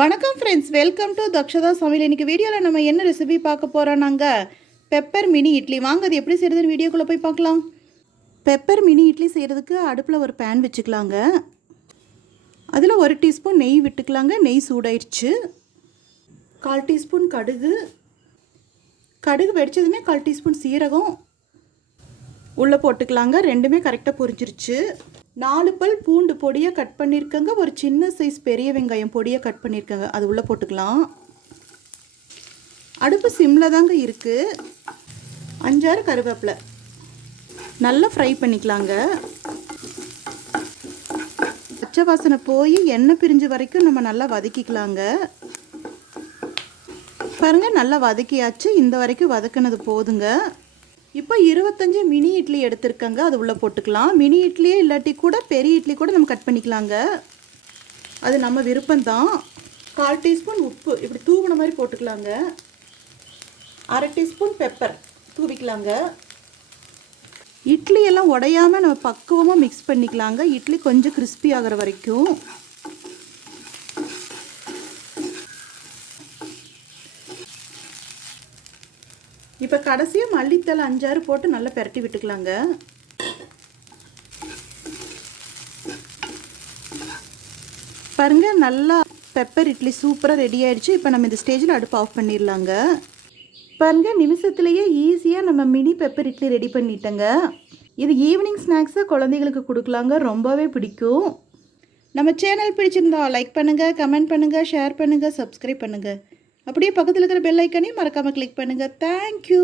வணக்கம் friends, welcome to தக்ஷதாSamayal. இன்றைக்கி வீடியோவில் நம்ம என்ன ரெசிபி பார்க்க போகிறோம்? நாங்கள் பெப்பர் மினி இட்லி. வாங்க அது எப்படி செய்கிறதுன்னு வீடியோக்குள்ளே போய் பார்க்கலாம். பெப்பர் மினி இட்லி செய்கிறதுக்கு அடுப்பில் ஒரு பேன் வச்சுக்கலாங்க. அதில் 1 டீஸ்பூன் நெய் விட்டுக்கலாங்க. நெய் சூடாயிடுச்சு. 1/4 டீஸ்பூன் கடுகு வெடிச்சதுமே 1/4 டீஸ்பூன் சீரகம் உள்ளே போட்டுக்கலாங்க. ரெண்டுமே கரெக்டாக பொரிஞ்சிருச்சு. 4 பல் பூண்டு பொடியாக கட் பண்ணியிருக்கங்க. ஒரு சின்ன சைஸ் பெரிய வெங்காயம் பொடியாக கட் பண்ணியிருக்கங்க. அது உள்ளே போட்டுக்கலாம். அடுப்பு சிம்மில் தாங்க இருக்குது. 5-6 கருவேப்பிலை நல்லா ஃப்ரை பண்ணிக்கலாங்க. பச்சை வாசனை போய் எண்ணெய் பிரிஞ்சு வரைக்கும் நம்ம நல்லா வதக்கிக்கலாங்க. பாருங்கள், நல்லா வதக்கியாச்சு. இந்த வரைக்கும் வதக்கினது போதுங்க. இப்போ 25 மினி இட்லி எடுத்துருக்கங்க. அது உள்ளே போட்டுக்கலாம். மினி இட்லியே இல்லாட்டி கூட பெரிய இட்லி கூட நம்ம கட் பண்ணிக்கலாங்க. அது நம்ம விருப்பம்தான். 1/4 டீஸ்பூன் உப்பு இப்படி தூவின மாதிரி போட்டுக்கலாங்க. 1/2 டீஸ்பூன் பெப்பர் தூவிக்கலாங்க. இட்லி எல்லாம் உடையாமல் நம்ம பக்குவமாக மிக்ஸ் பண்ணிக்கலாங்க. இட்லி கொஞ்சம் கிறிஸ்பி ஆகிற வரைக்கும். இப்போ கடைசியாக மல்லித்தலை 5-6 போட்டு நல்லா பெரட்டி விட்டுக்கலாங்க. பாருங்கள், நல்லா பெப்பர் இட்லி சூப்பராக ரெடி ஆகிடுச்சு. இப்போ நம்ம இந்த ஸ்டேஜில் அடுப்பு ஆஃப் பண்ணிடலாங்க. பாருங்கள், நிமிஷத்துலேயே ஈஸியாக நம்ம மினி பெப்பர் இட்லி ரெடி பண்ணிட்டேங்க. இது ஈவினிங் ஸ்நாக்ஸாக குழந்தைகளுக்கு கொடுக்கலாங்க. ரொம்பவே பிடிக்கும். நம்ம சேனல் பிடிச்சிருந்தா லைக் பண்ணுங்கள், கமெண்ட் பண்ணுங்கள், ஷேர் பண்ணுங்கள், சப்ஸ்கிரைப் பண்ணுங்கள். அப்படியே பக்கத்தில் இருக்கிற பெல் ஐக்கானையும் மறக்காமல் கிளிக் பண்ணுங்கள். தேங்க்யூ.